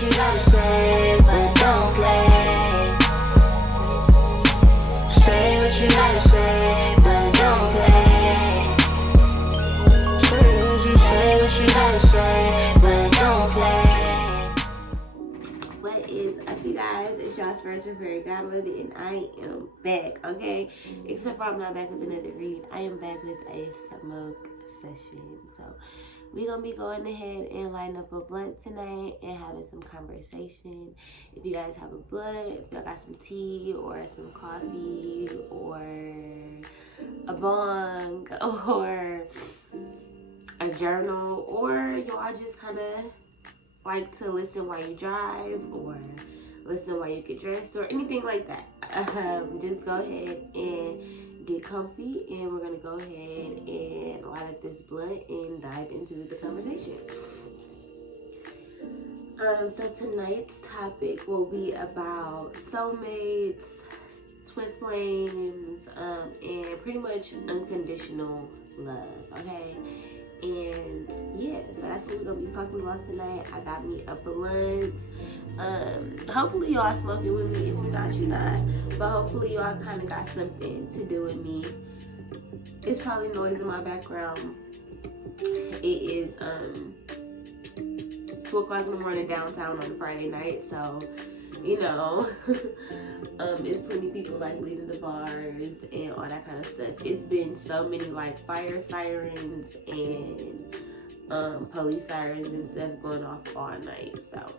what you gotta say, but don't play. Say what you gotta say, but don't play. Say what you gotta say, but don't play. What is up, you guys? It's y'all spiritual fairy godmother, and I am back, okay? Except for I'm not back with another read. I am back with a smoke session. So we're gonna be going ahead and lighting up a blunt tonight and having some conversation. If you guys have a blunt, if y'all got some tea or some coffee or a bong or a journal, or y'all just kind of like to listen while you drive or listen while you get dressed or anything like that, just go ahead and get comfy, and we're gonna go ahead and light up this blunt and dive into the conversation. So tonight's topic will be about soulmates, twin flames, and pretty much unconditional love, okay? And yeah, so that's what we're gonna be talking about tonight. I got me a blunt. Hopefully y'all smoking with me. If you're not, you're not. But hopefully y'all kind of got something to do with me. It's probably noise in my background. It is 2 o'clock in the morning downtown on a Friday night, so you know, it's plenty of people like leaving the bars and all that kind of stuff. It's been so many like fire sirens and police sirens and stuff going off all night. So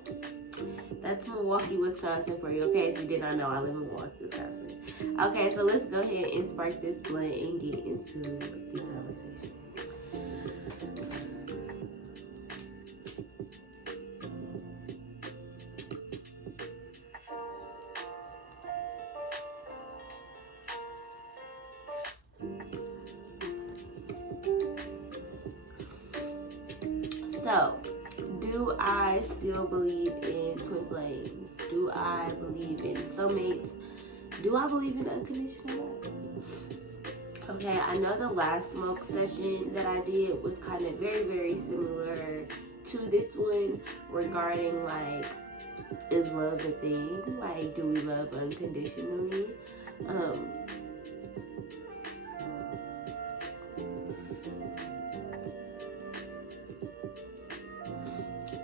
that's Milwaukee, Wisconsin for you, okay? If you did not know, I live in Milwaukee, Wisconsin. Okay, so let's go ahead and spark this blunt and get into the conversation. So, do I still believe in twin flames? Do I believe in soulmates? Do I believe in unconditional love? Okay, I know the last smoke session that I did was kind of very, very similar to this one regarding like, is love a thing? Like, do we love unconditionally?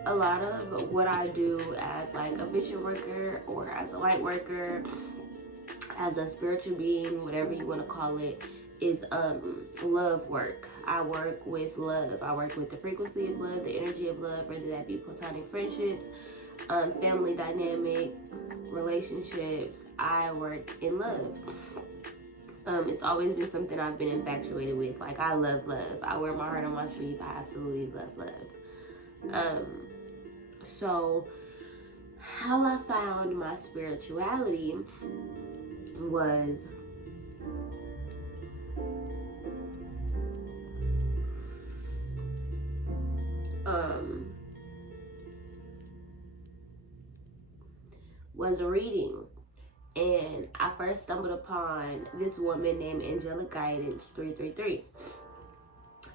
A lot of what I do as like a mission worker or as a light worker, as a spiritual being, whatever you want to call it, is love work. I work with love. I work with the frequency of love, the energy of love, whether that be platonic friendships, family dynamics, relationships. I work in love. It's always been something I've been infatuated with. Like, I love love. I wear my heart on my sleeve. I absolutely love love. So how I found my spirituality was reading, and I first stumbled upon this woman named Angelic Guidance 333.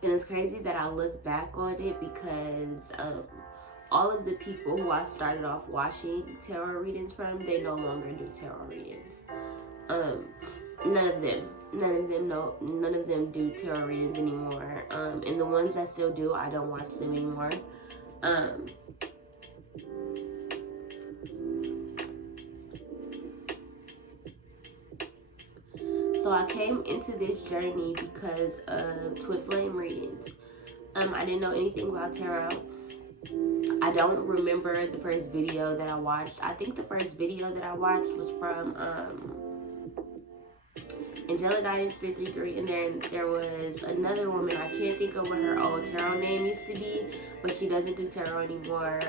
And it's crazy that I look back on it because all of the people who I started off watching tarot readings from, they no longer do tarot readings. None of them do tarot readings anymore. And the ones that still do, I don't watch them anymore. So I came into this journey because of twin flame readings. I didn't know anything about tarot. I don't remember the first video that I watched. I think the first video that I watched was from Angelic Guidance 333, and then there was another woman. I can't think of what her old tarot name used to be, but she doesn't do tarot anymore.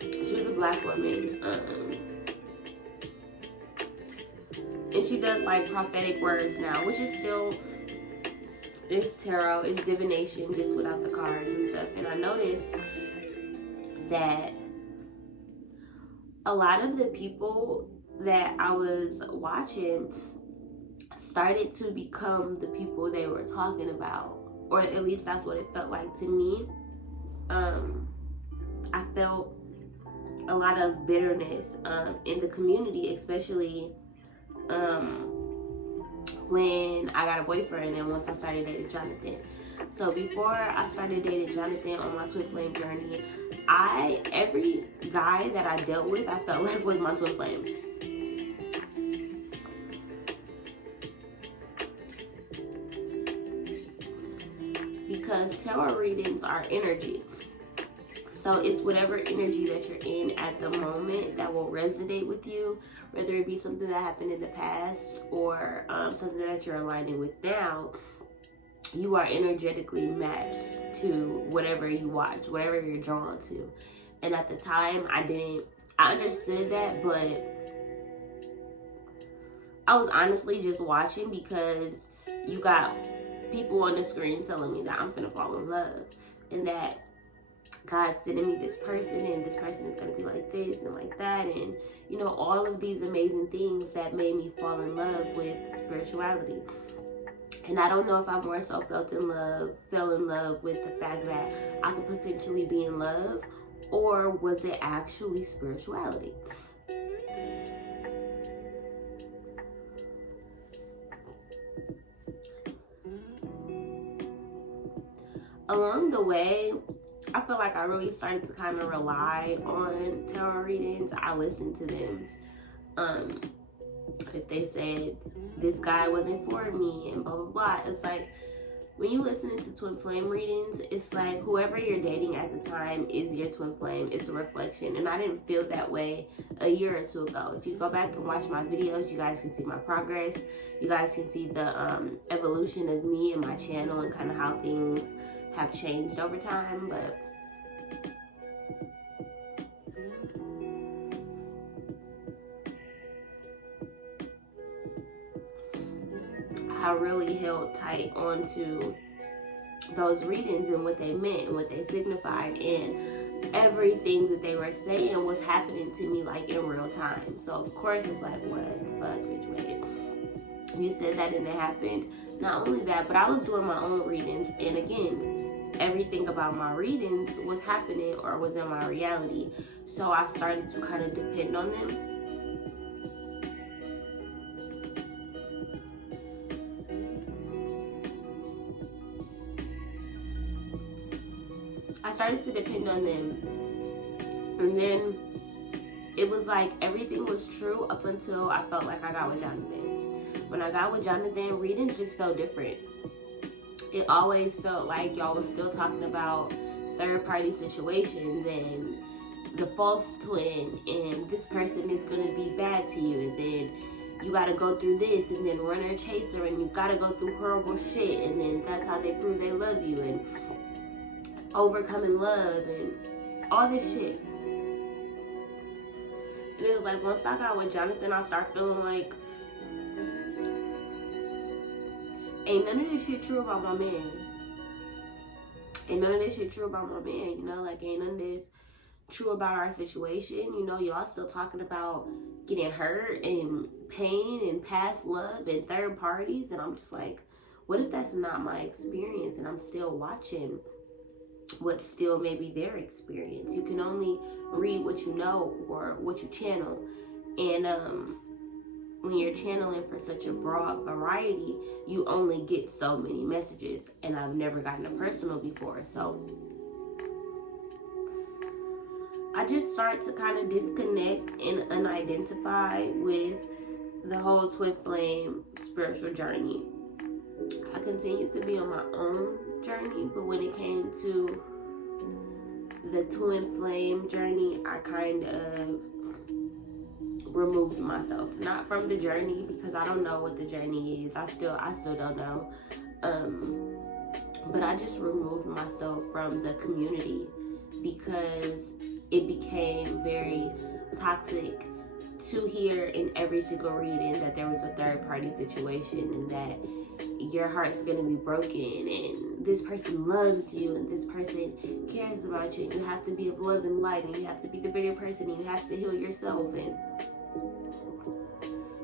She was a black woman. And she does like prophetic words now, which is still, it's tarot, it's divination, just without the cards and stuff. And I noticed that a lot of the people that I was watching started to become the people they were talking about, or at least that's what it felt like to me. I felt a lot of bitterness in the community, especially when I got a boyfriend and once I started dating Jonathan. So before I started dating Jonathan on my twin flame journey, every guy that I dealt with, I felt like was my twin flame. Because tarot readings are energy. So it's whatever energy that you're in at the moment that will resonate with you, whether it be something that happened in the past or something that you're aligning with now. You are energetically matched to whatever you watch, whatever you're drawn to. And at the time, I understood that, but I was honestly just watching because you got people on the screen telling me that I'm gonna fall in love and that God's sending me this person and this person is going to be like this and like that, and you know, all of these amazing things that made me fall in love with spirituality. And I don't know if I more so fell in love with the fact that I could potentially be in love, or was it actually spirituality? Along the way, I feel like I really started to kind of rely on tarot readings. I listened to them. If they said this guy wasn't for me and blah blah blah, it's like when you listen to twin flame readings, it's like whoever you're dating at the time is your twin flame. It's a reflection, and I didn't feel that way a year or two ago. If you go back and watch my videos, you guys can see my progress. You guys can see the evolution of me and my channel and kind of how things have changed over time. But I really held tight onto those readings and what they meant and what they signified, and everything that they were saying was happening to me like in real time. So of course it's like, what the fuck, bitch, wait. You said that and it happened. Not only that, but I was doing my own readings, and again, everything about my readings was happening or was in my reality. So I started to kind of depend on them. And then it was like everything was true up until I felt like I got with Jonathan. When I got with Jonathan, readings just felt different. It always felt like y'all was still talking about third-party situations and the false twin, and this person is going to be bad to you, and then you got to go through this, and then runner chaser, and you got to go through horrible shit, and then that's how they prove they love you, and overcoming love, and all this shit. And it was like once I got with Jonathan, I started feeling like ain't none of this shit true about my man. Ain't none of this shit true about my man, you know? Like, ain't none of this true about our situation. You know, y'all still talking about getting hurt and pain and past love and third parties. And I'm just like, what if that's not my experience and I'm still watching what's still maybe their experience? You can only read what you know or what you channel. And when you're channeling for such a broad variety, you only get so many messages. And I've never gotten a personal before, so I just start to kind of disconnect and unidentify with the whole twin flame spiritual journey. I continued to be on my own journey, but when it came to the twin flame journey, I kind of removed myself, not from the journey, because I don't know what the journey is. I still don't know. But I just removed myself from the community because it became very toxic to hear in every single reading that there was a third party situation and that your heart's gonna be broken and this person loves you and this person cares about you and you have to be of love and light and you have to be the bigger person and you have to heal yourself. And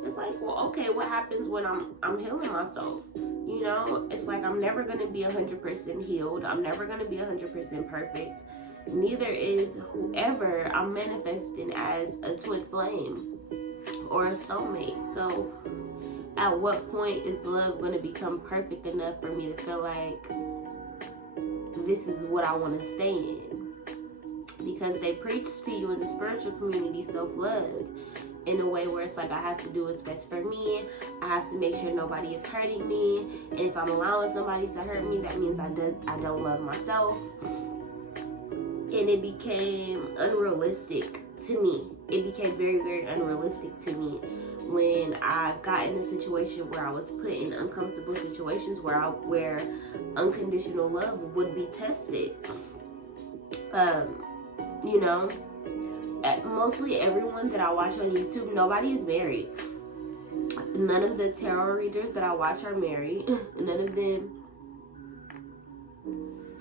it's like, well, okay, what happens when I'm healing myself? You know, it's like I'm never gonna be 100% healed. I'm never gonna be 100% perfect. neither is whoever I'm manifesting as a twin flame or a soulmate. So at what point is love going to become perfect enough for me to feel like this is what I want to stay in? Because they preach to you in the spiritual community self-love in a way where it's like, I have to do what's best for me. I have to make sure nobody is hurting me. And if I'm allowing somebody to hurt me, that means I don't love myself. And it became unrealistic to me. It became very, very unrealistic to me when I got in a situation where I was put in uncomfortable situations where unconditional love would be tested. You know, mostly everyone that I watch on YouTube, nobody is married. None of the tarot readers that I watch are married. None of them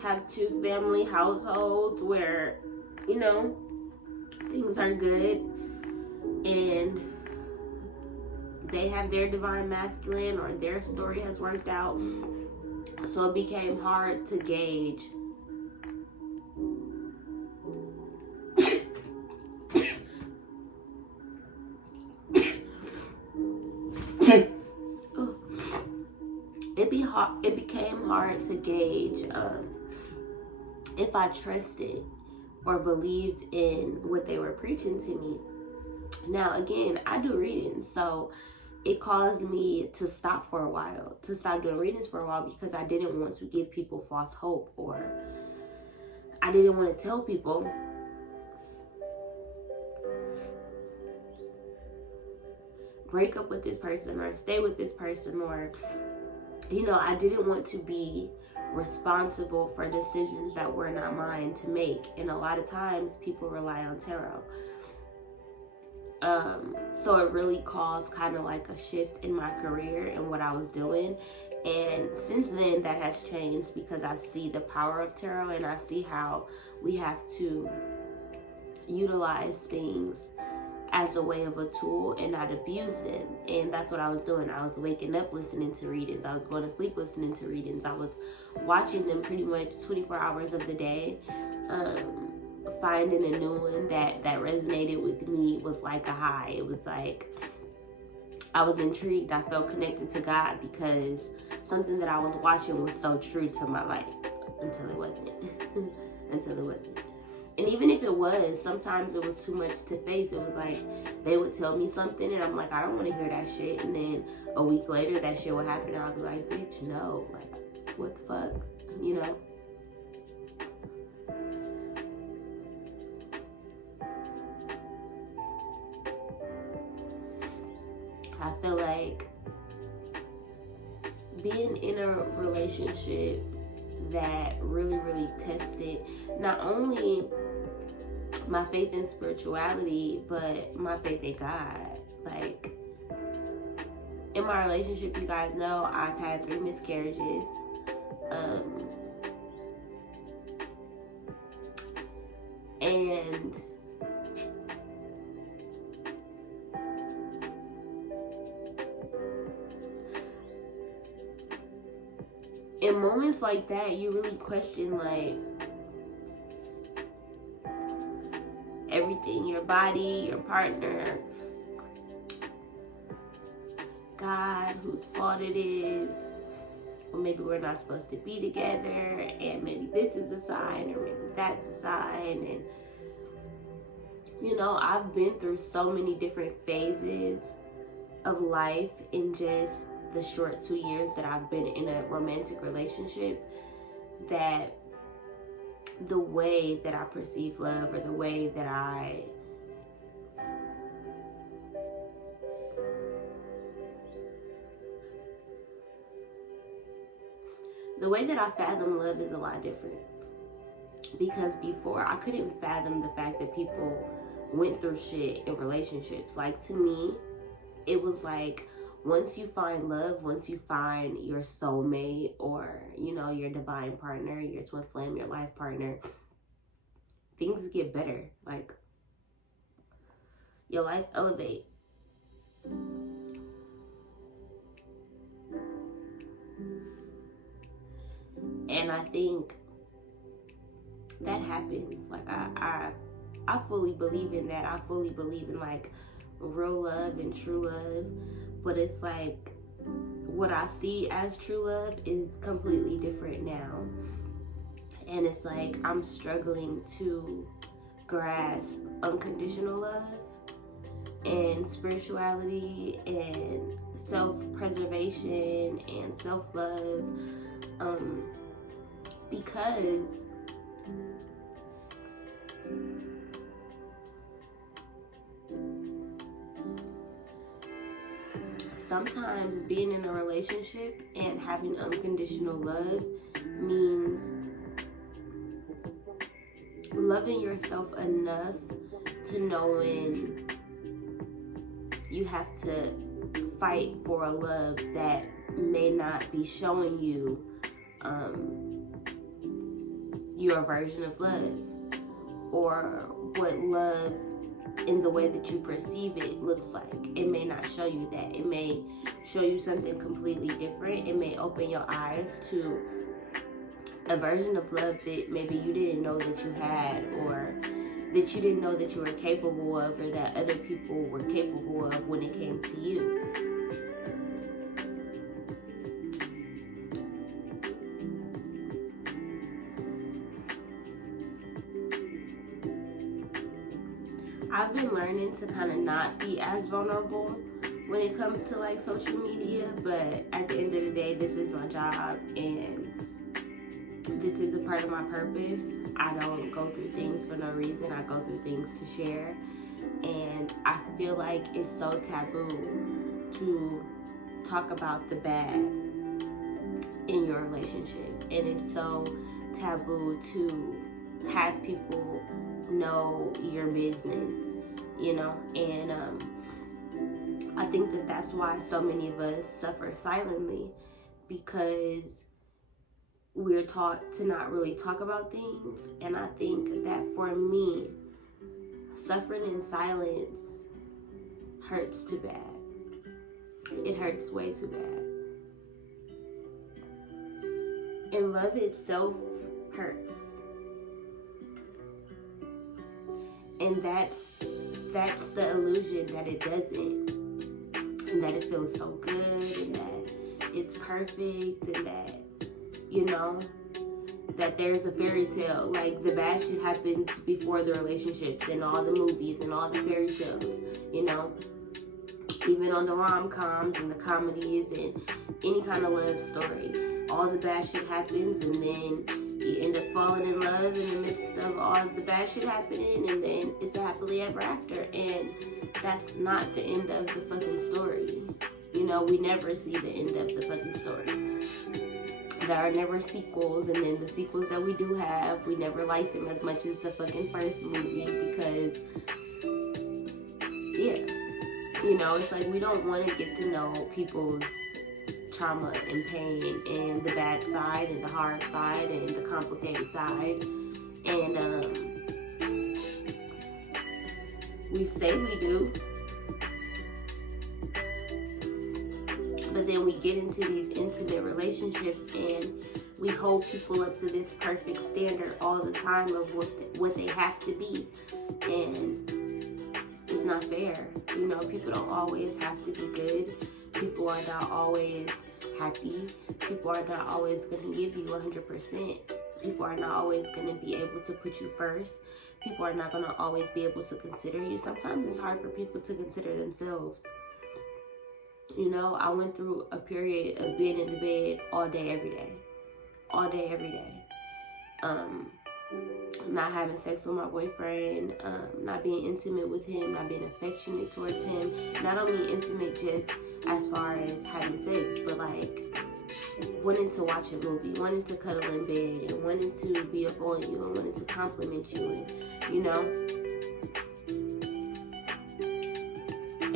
have 2 family households where, you know, things are good and they have their divine masculine or their story has worked out. So it became hard to gauge it became hard to gauge if I trusted or believed in what they were preaching to me. Now, again, I do readings, so it caused me to stop for a while, to stop doing readings for a while, because I didn't want to give people false hope, or I didn't want to tell people break up with this person or stay with this person, or, you know, I didn't want to be responsible for decisions that were not mine to make. And a lot of times people rely on tarot. So it really caused kind of like a shift in my career and what I was doing. And since then, that has changed, because I see the power of tarot and I see how we have to utilize things as a way of a tool and not abuse them. And that's what I was doing. I was waking up listening to readings. I was going to sleep listening to readings. I was watching them pretty much 24 hours of the day. Finding a new one that resonated with me was like a high. It was like I was intrigued. I felt connected to God because something that I was watching was so true to my life until it wasn't. Until it wasn't. And even if it was, sometimes it was too much to face. It was like they would tell me something and I'm like, I don't want to hear that shit. And then a week later, that shit would happen and I'll be like, bitch, no. Like, what the fuck? You know? I feel like being in a relationship that really, really tested not only my faith in spirituality, but my faith in God. Like, in my relationship, you guys know I've had 3 miscarriages. And in moments like that, you really question, like, everything, your body, your partner, God, whose fault it is, or maybe we're not supposed to be together, and maybe this is a sign, or maybe that's a sign. And, you know, I've been through so many different phases of life in just the short 2 years that I've been in a romantic relationship, that the way that I perceive love, or the way that I fathom love is a lot different. Because before, I couldn't fathom the fact that people went through shit in relationships. Like, to me, it was like, once you find love, once you find your soulmate, or, you know, your divine partner, your twin flame, your life partner, things get better. Like, your life elevate. And I think that happens. Like I fully believe in that. I fully believe in like real love and true love, but it's like what I see as true love is completely different now. And it's like I'm struggling to grasp unconditional love and spirituality and self-preservation and self-love, because sometimes being in a relationship and having unconditional love means loving yourself enough to know when you have to fight for a love that may not be showing you your version of love, or what love in the way that you perceive it looks like. It may not show you that. It may show you something completely different. It may open your eyes to a version of love that maybe you didn't know that you had, or that you didn't know that you were capable of, or that other people were capable of when it came to you. I've been learning to kind of not be as vulnerable when it comes to like social media, but at the end of the day, this is my job and this is a part of my purpose. I don't go through things for no reason. I go through things to share. And I feel like it's so taboo to talk about the bad in your relationship. And it's so taboo to have people know your business, you know? And I think that that's why so many of us suffer silently, because we're taught to not really talk about things. And I think that for me, suffering in silence hurts too bad. It hurts way too bad. And love itself hurts. And that's the illusion that it doesn't. And that it feels so good, and that it's perfect, and that, you know, that there's a fairy tale. Like, the bad shit happens before the relationships and all the movies and all the fairy tales, you know. Even on the rom-coms and the comedies and any kind of love story, all the bad shit happens, and then you end up falling in love in the midst of all the bad shit happening, and then it's a happily ever after. And that's not the end of the fucking story. You know, we never see the end of the fucking story. There are never sequels, and then the sequels that we do have, we never like them as much as the fucking first movie, because, yeah, you know, it's like we don't want to get to know people's trauma and pain and the bad side and the hard side and the complicated side. And we say we do, but then we get into these intimate relationships and we hold people up to this perfect standard all the time of what they have to be. And it's not fair. You know, people don't always have to be good. People are not always happy. People are not always going to give you 100%. People are not always going to be able to put you first. People are not going to always be able to consider you. Sometimes it's hard for people to consider themselves. You know, I went through a period of being in the bed all day, every day. All day, every day. Not having sex with my boyfriend, not being intimate with him, not being affectionate towards him. Not only intimate just as far as having sex, but like wanting to watch a movie, wanting to cuddle in bed, and wanting to be up on you, and wanting to compliment you, and, you know.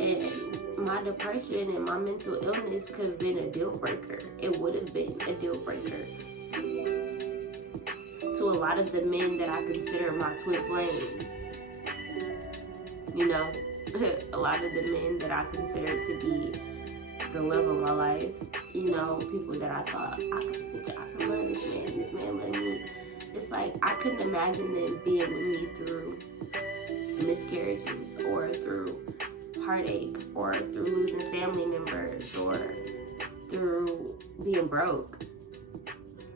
And my depression and my mental illness could have been a deal breaker. It would have been a deal breaker to a lot of the men that I consider my twin flames. You know, a lot of the men that I consider to be the love of my life. You know, people that I thought I could love this man. This man let me it's like I couldn't imagine them being with me through miscarriages or through heartache or through losing family members or through being broke.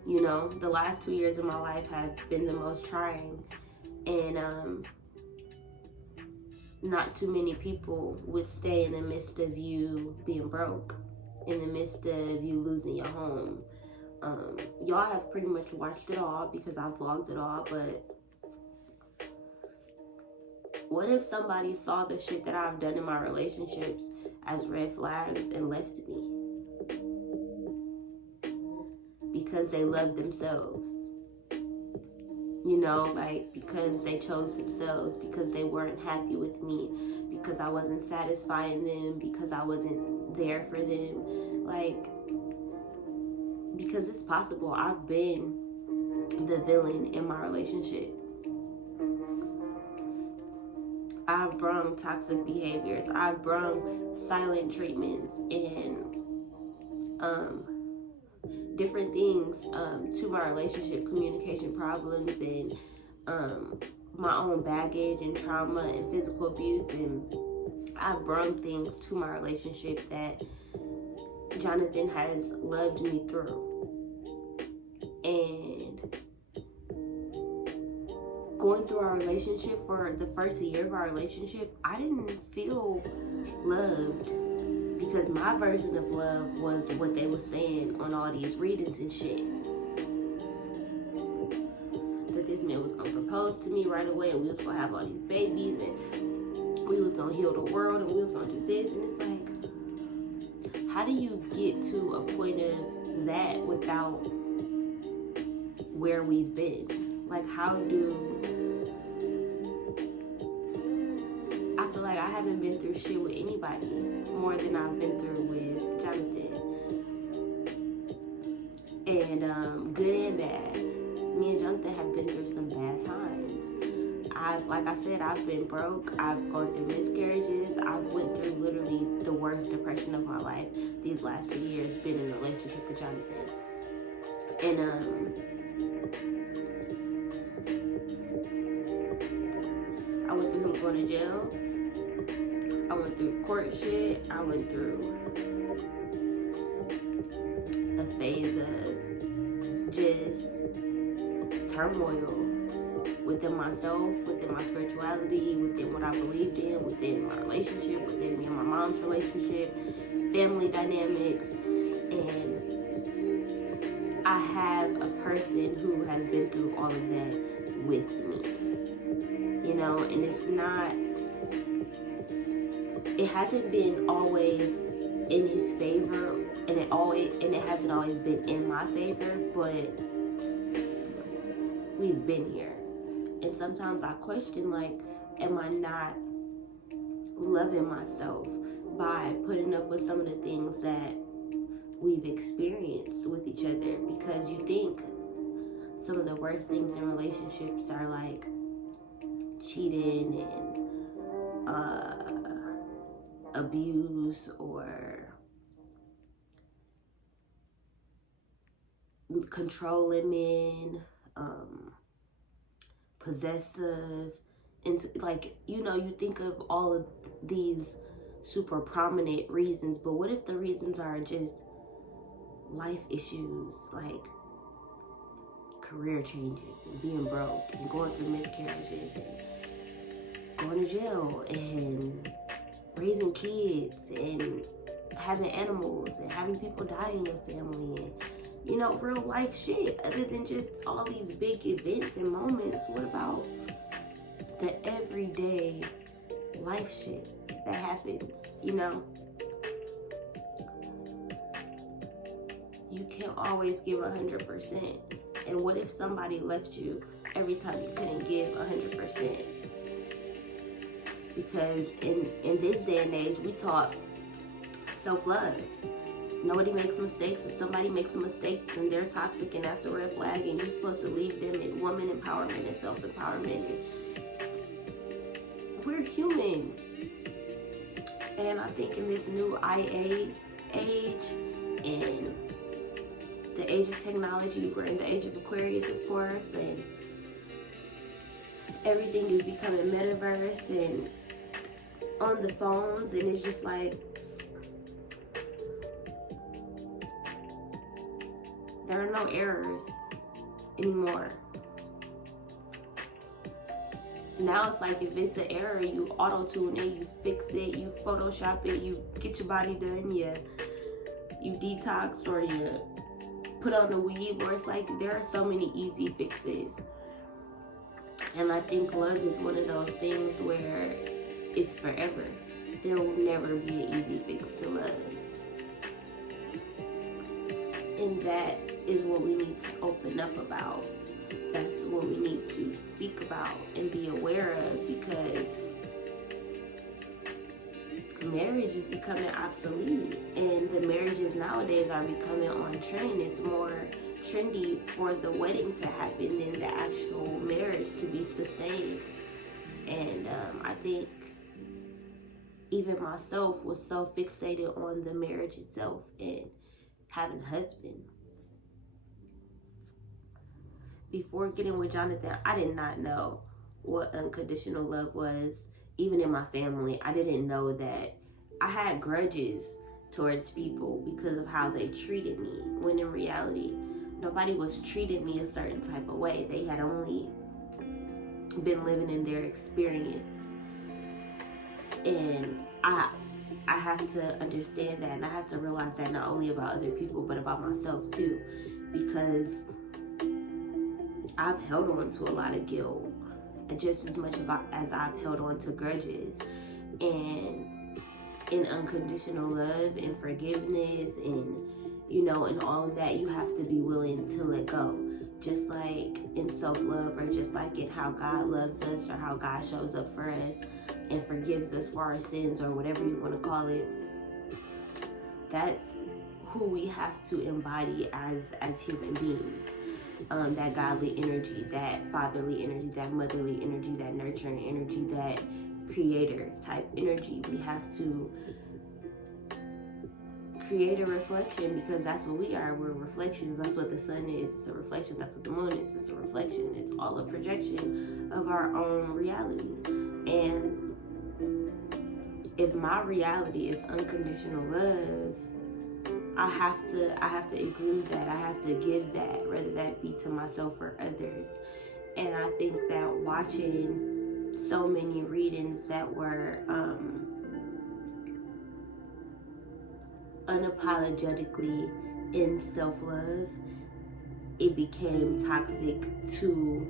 You know, the last 2 years of my life have been the most trying, and not too many people would stay in the midst of you being broke, in the midst of you losing your home. Y'all have pretty much watched it all because I vlogged it all, but what if somebody saw the shit that I've done in my relationships as red flags and left me because they love themselves? You know, like, because they chose themselves, because they weren't happy with me, because I wasn't satisfying them, because I wasn't there for them. Like, because it's possible. I've been the villain in my relationship. I've brung toxic behaviors. I've brung silent treatments and different things to my relationship, communication problems, and my own baggage and trauma and physical abuse. And I've brung things to my relationship that Jonathan has loved me through. And going through our relationship, for the first year of our relationship, I didn't feel loved, because my version of love was what they were saying on all these readings and shit. That this man was gonna propose to me right away, and we was gonna have all these babies, and we was gonna heal the world, and we was gonna do this. And it's like, how do you get to a point of that without where we've been? Like, how do... I feel like I haven't been through shit with anybody more than I've been through with Jonathan. And good and bad. Me and Jonathan have been through some bad times. Like I said, I've been broke. I've gone through miscarriages. I've went through literally the worst depression of my life these last 2 years, been in a relationship with Jonathan. And I went through him going to jail. I went through court shit. I went through a phase of just turmoil within myself, within my spirituality, within what I believed in, within my relationship, within me and my mom's relationship, family dynamics. And I have a person who has been through all of that with me, you know. And it's not, it hasn't been always in his favor, and it hasn't always been in my favor, but we've been here. And sometimes I question, like, am I not loving myself by putting up with some of the things that we've experienced with each other? Because you think some of the worst things in relationships are like cheating and abuse or controlling men, possessive, and like, you know, you think of all of these super prominent reasons, but what if the reasons are just life issues, like career changes and being broke and going through miscarriages and going to jail and raising kids and having animals and having people die in your family, and, you know, real life shit other than just all these big events and moments? What about the everyday life shit that happens, you know? You can't always give 100%. And what if somebody left you every time you couldn't give 100%? Because in this day and age, we taught self-love. Nobody makes mistakes. If somebody makes a mistake, then they're toxic, and that's a red flag, and you're supposed to leave them in woman empowerment and self-empowerment. We're human. And I think in this new IA age, and the age of technology. We're in the age of Aquarius, of course, and everything is becoming metaverse and on the phones, and it's just like there are no errors anymore. Now it's like if it's an error, you auto-tune it, you fix it, you Photoshop it, you get your body done, you detox, or you put on the weave, or it's like there are so many easy fixes. And I think love is one of those things where it's forever. There will never be an easy fix to love. And that is what we need to open up about. That's what we need to speak about and be aware of, because marriage is becoming obsolete, and the marriages nowadays are becoming on trend. It's more trendy for the wedding to happen than the actual marriage to be sustained. And I think even myself was so fixated on the marriage itself and having a husband. Before getting with Jonathan, I did not know what unconditional love was. Even in my family, I didn't know that. I had grudges towards people because of how they treated me, when in reality, nobody was treating me a certain type of way. They had only been living in their experience. And I have to understand that, and I have to realize that not only about other people, but about myself too, because I've held on to a lot of guilt, just as much as I've held on to grudges. And in unconditional love and forgiveness and, and all of that, you have to be willing to let go. Just like in self-love, or just like in how God loves us, or how God shows up for us and forgives us for our sins, or whatever you want to call it. That's who we have to embody as human beings. That godly energy, that fatherly energy, that motherly energy, that nurturing energy, that creator type energy. We have to create a reflection, because that's what we are. We're reflections. That's what the sun is. It's a reflection. That's what the moon is. It's a reflection. It's all a projection of our own reality. And if my reality is unconditional love, I have to exude that. I have to give that, whether that be to myself or others. And I think that watching so many readings that were unapologetically in self-love, it became toxic to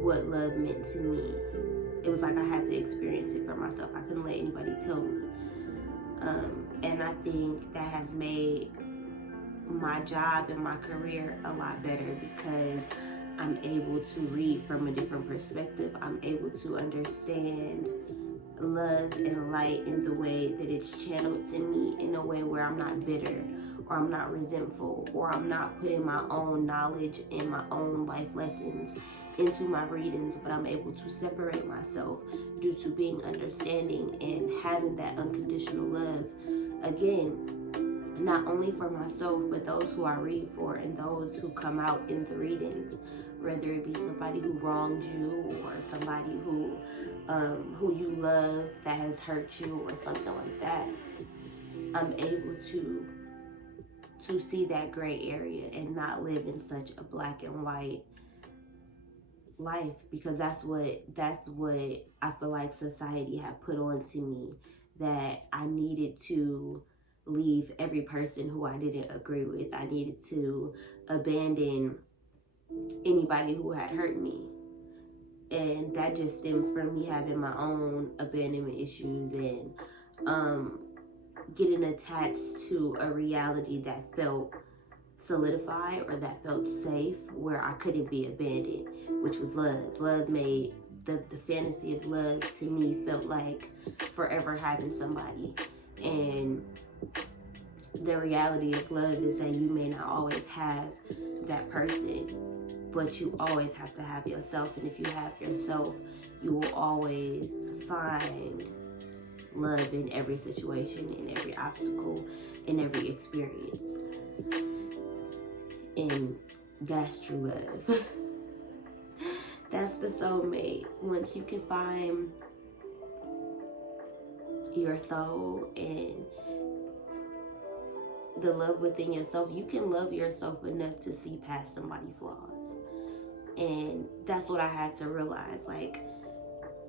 what love meant to me. It was like I had to experience it for myself. I couldn't let anybody tell me. And I think that has made my job and my career a lot better, because I'm able to read from a different perspective. I'm able to understand love and light in the way that it's channeled to me, in a way where I'm not bitter, or I'm not resentful, or I'm not putting my own knowledge and my own life lessons into my readings, but I'm able to separate myself due to being understanding and having that unconditional love. Again, not only for myself, but those who I read for and those who come out in the readings, whether it be somebody who wronged you, or somebody who you love that has hurt you, or something like that. I'm able to see that gray area and not live in such a black and white life, because that's what I feel like society had put on to me, that I needed to leave every person who I didn't agree with. I needed to abandon anybody who had hurt me. And that just stemmed from me having my own abandonment issues and getting attached to a reality that felt solidified, or that felt safe, where I couldn't be abandoned, which was love. Love made the fantasy of love to me felt like forever having somebody. And the reality of love is that you may not always have that person, but you always have to have yourself. And if you have yourself, you will always find love in every situation, in every obstacle, in every experience. And that's true love. That's the soulmate. Once you can find your soul and the love within yourself, you can love yourself enough to see past somebody's flaws. And that's what I had to realize. Like,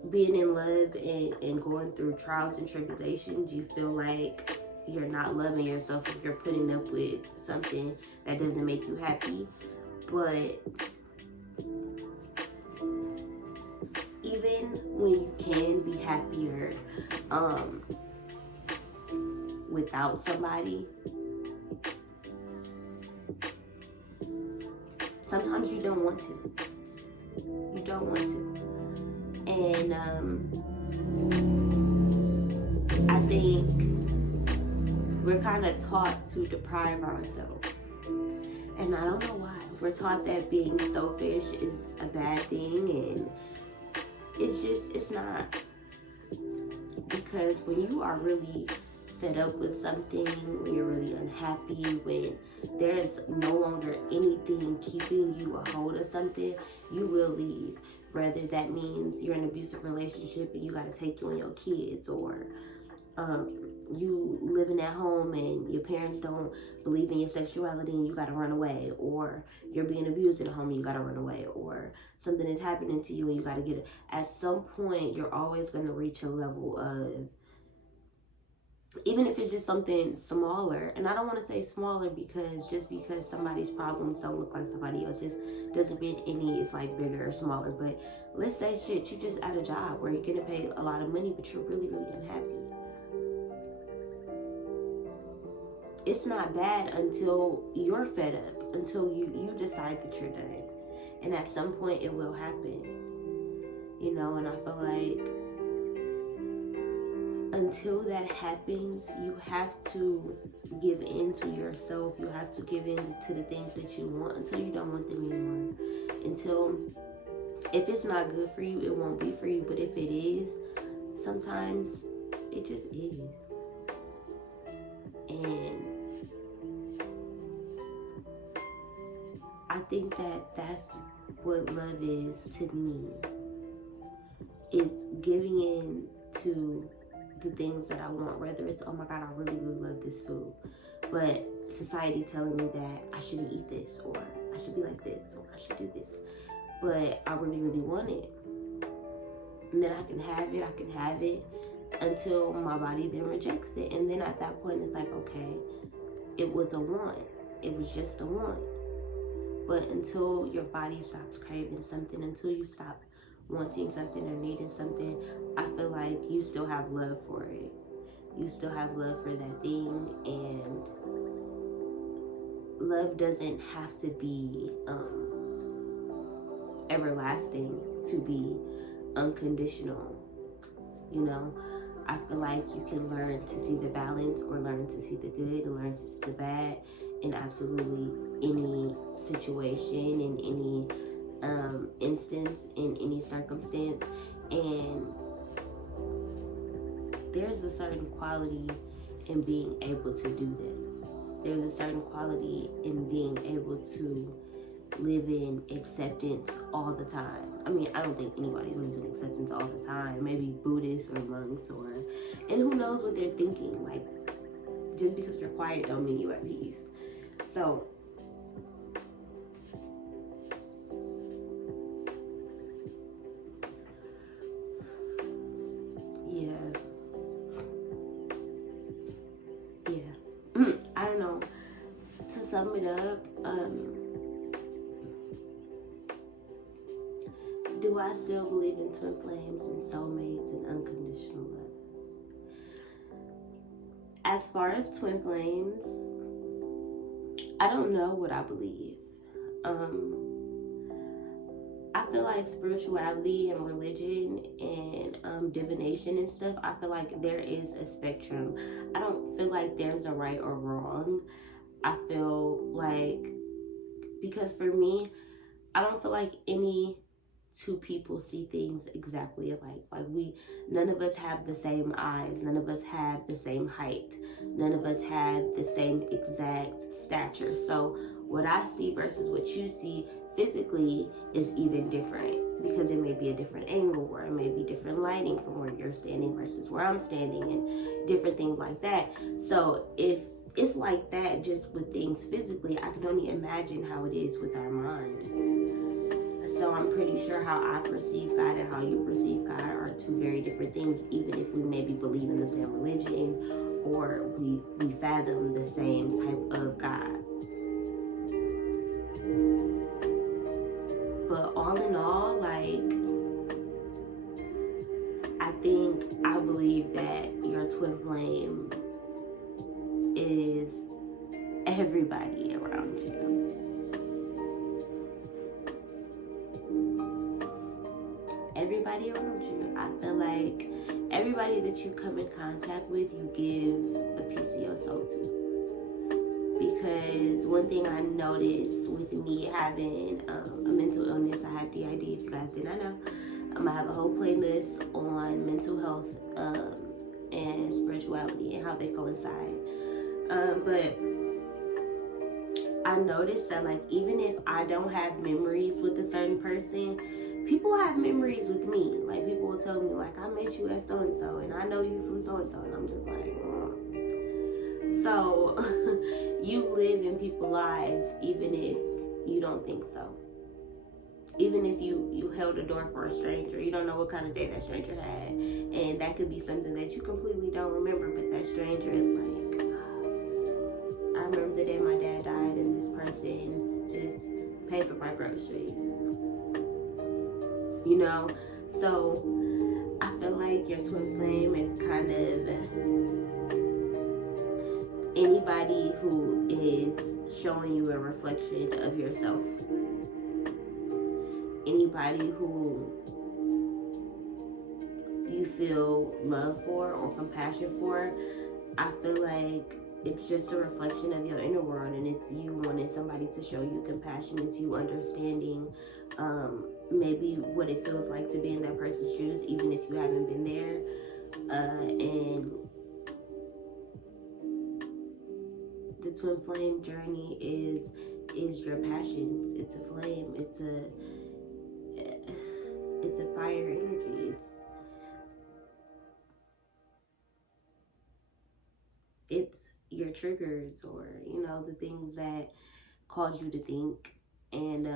being in love and going through trials and tribulations, you feel like you're not loving yourself if you're putting up with something that doesn't make you happy. But even when you can be happier without somebody, sometimes you don't want to. You don't want to. And I think we're kind of taught to deprive ourselves. And I don't know why. We're taught that being selfish is a bad thing, and it's not. Because when you are really fed up with something, when you're really unhappy, when there's no longer anything keeping you a hold of something, you will leave. Whether that means you're in an abusive relationship and you got to take you and your kids, or you living at home and your parents don't believe in your sexuality and you got to run away, or you're being abused at home and you got to run away, or something is happening to you and you got to get it. At some point, you're always going to reach a level of, even if it's just something smaller, and I don't want to say smaller because just because somebody's problems don't look like somebody else's doesn't mean any is like bigger or smaller. But let's say shit, you just at a job where you're getting paid a lot of money but you're really, really unhappy. It's not bad until you're fed up, until you decide that you're done. And at some point it will happen. You know, and I feel like until that happens, you have to give in to yourself. You have to give in to the things that you want until you don't want them anymore. Until, if it's not good for you, it won't be for you. But if it is, sometimes it just is. And I think that that's what love is to me. It's giving in to the things that I want, whether it's, oh my God, I really, really love this food, but society telling me that I shouldn't eat this, or I should be like this, or I should do this, but I really, really want it. And then I can have it until my body then rejects it. And then at that point, it's like, okay, it was a want. It was just a want. But until your body stops craving something, until you stop wanting something or needing something, I feel like you still have love for it. You still have love for that thing, and love doesn't have to be everlasting to be unconditional. You know, I feel like you can learn to see the balance, or learn to see the good and learn to see the bad in absolutely any situation, in any instance, in any circumstance. And there's a certain quality in being able to do that. There's a certain quality in being able to live in acceptance all the time. I mean, I don't think anybody lives in acceptance all the time. Maybe Buddhists or monks, and who knows what they're thinking. Like, just because you're quiet don't mean you're at peace. So I don't know. To sum it up, do I still believe in twin flames and soulmates and unconditional love? As far as twin flames, I don't know what I believe. I feel like spirituality and religion and divination and stuff, I feel like there is a spectrum. I don't feel like there's a right or wrong. I feel like, because for me, I don't feel like any two people see things exactly alike. Like, none of us have the same eyes, none of us have the same height, none of us have the same exact stature. So what I see versus what you see physically is even different, because it may be a different angle, or it may be different lighting from where you're standing versus where I'm standing, and different things like that. So if it's like that just with things physically, I can only imagine how it is with our minds. So I'm pretty sure how I perceive God and how you perceive God are two very different things, even if we maybe believe in the same religion or we fathom the same type of God. But all in all, like, I believe that your twin flame is everybody around you. Everybody around you. I feel like everybody that you come in contact with, you give a piece of your soul to. Because one thing I noticed with me having a mental illness, I have DID, if you guys did not know. I have a whole playlist on mental health and spirituality and how they coincide. But I noticed that, like, even if I don't have memories with a certain person, people have memories with me. Like, people will tell me, like, I met you at so-and-so, and I know you from so-and-so, and I'm just like, So, you live in people's lives even if you don't think so. Even if you held a door for a stranger, you don't know what kind of day that stranger had. And that could be something that you completely don't remember, but that stranger is like, I remember the day my dad died and this person just paid for my groceries. You know? So, I feel like your twin flame is kind of anybody who is showing you a reflection of yourself. Anybody who you feel love for or compassion for. I feel like it's just a reflection of your inner world, and it's you wanting somebody to show you compassion. It's you understanding maybe what it feels like to be in that person's shoes, even if you haven't been there. And the twin flame journey is your passions. It's a flame. It's a fire energy. It's your triggers, or the things that cause you to think. And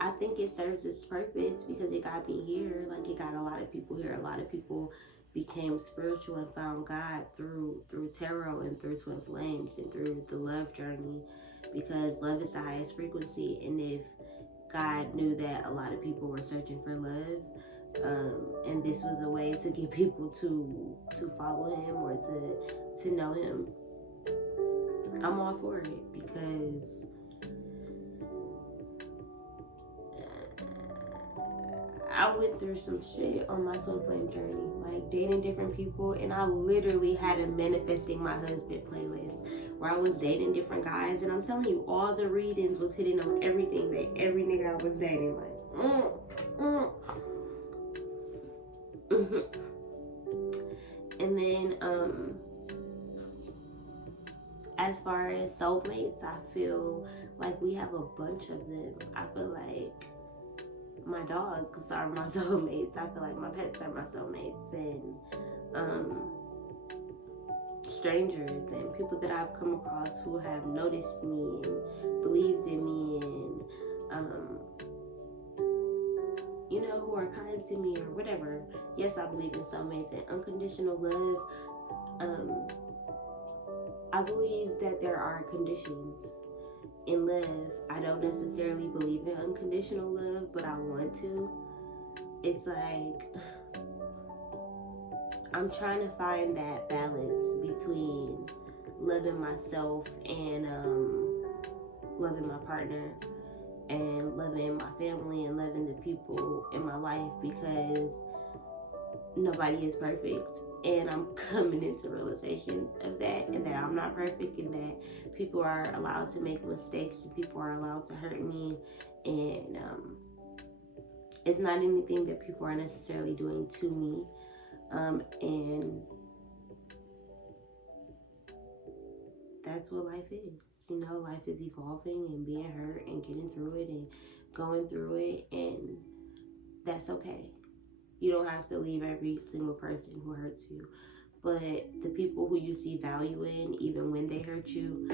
I think it serves its purpose because it got me here. Like, it got a lot of people here. A lot of people became spiritual and found God through tarot and through twin flames and through the love journey, because love is the highest frequency. And if God knew that a lot of people were searching for love, and this was a way to get people to follow him or to know him, I'm all for it, because I went through some shit on my twin flame journey, like dating different people, and I literally had a manifesting my husband playlist where I was dating different guys, and I'm telling you, all the readings was hitting on everything that every nigga I was dating, like, And then as far as soulmates, I feel like we have a bunch of them. I feel like my dogs are my soulmates. I feel like my pets are my soulmates, and strangers and people that I've come across who have noticed me and believed in me, and who are kind to me or whatever. Yes, I believe in soulmates and unconditional love. I believe that there are conditions in love. I don't necessarily believe in unconditional love, but I want to. It's like I'm trying to find that balance between loving myself and loving my partner, and loving my family and loving the people in my life, because nobody is perfect. And I'm coming into realization of that, and that I'm not perfect, and that people are allowed to make mistakes, and people are allowed to hurt me, and it's not anything that people are necessarily doing to me. And that's what life is. You know, life is evolving and being hurt and getting through it and going through it, and that's okay. You don't have to leave every single person who hurts you, but the people who you see value in, even when they hurt you,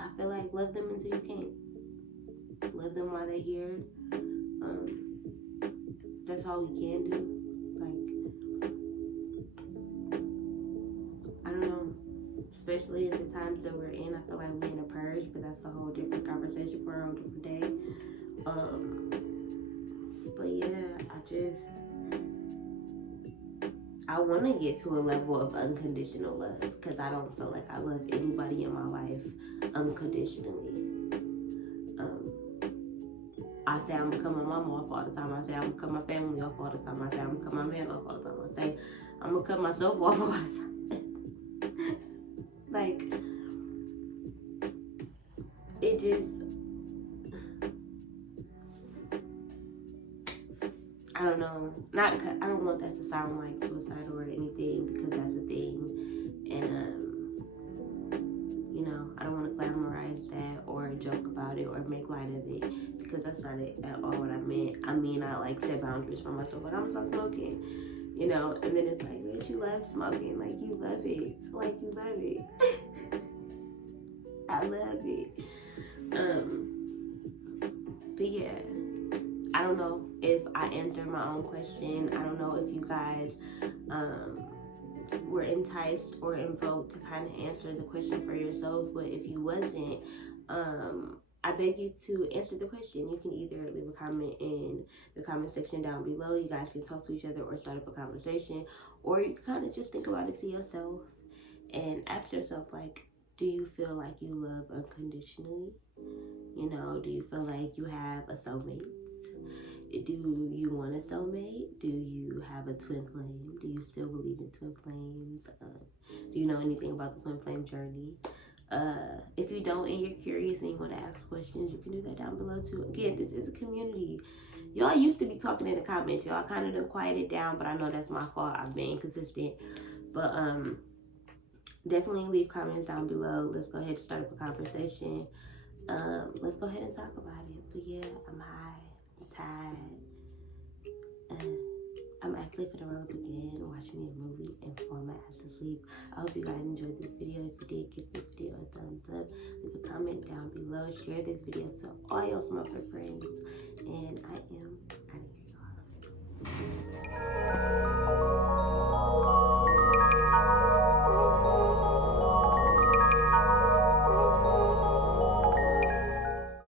I feel like love them until you can't. Love them while they're here. That's all we can do. Like, I don't know. Especially in the times that we're in, I feel like we're in a purge, but that's a whole different conversation for a whole different day. But yeah, I want to get to a level of unconditional love, because I don't feel like I love anybody in my life unconditionally. I say I'm gonna cut my mom off all the time. I say I'm gonna cut my family off all the time. I say I'm gonna cut my man off all the time. I say I'm gonna cut myself off all the time. Like, it just, I don't know. I don't want that to sound like suicide or anything, because that's a thing. And you know, I don't want to glamorize that or joke about it or make light of it, because that's not at all what I meant. I mean, I like set boundaries for myself. Like, I'm gonna stop smoking, you know. And then it's like, bitch, you love smoking. Like, you love it. Like, you love it. I love it. But yeah, I don't know if I answered my own question. I don't know if you guys were enticed or invoked to kind of answer the question for yourself. But if you wasn't, I beg you to answer the question. You can either leave a comment in the comment section down below. You guys can talk to each other or start up a conversation, or you can kind of just think about it to yourself and ask yourself, like, do you feel like you love unconditionally? You know, do you feel like you have a soulmate? Do you want a soulmate? Do you have a twin flame? Do you still believe in twin flames? Do you know anything about the twin flame journey? If you don't and you're curious and you want to ask questions, you can do that down below too. Again, this is a community. Y'all used to be talking in the comments. Y'all kind of done quieted down, but I know that's my fault. I've been inconsistent. But definitely leave comments down below. Let's go ahead and start up a conversation. Let's go ahead and talk about it. But yeah, I'm high, I'm tired, and I'm actually gonna roll up again, watch me a movie, and before my ass to sleep. I hope you guys enjoyed this video. If you did, give this video a thumbs up, leave a comment down below, share this video to all your smoker friends, and I am out of here, y'all.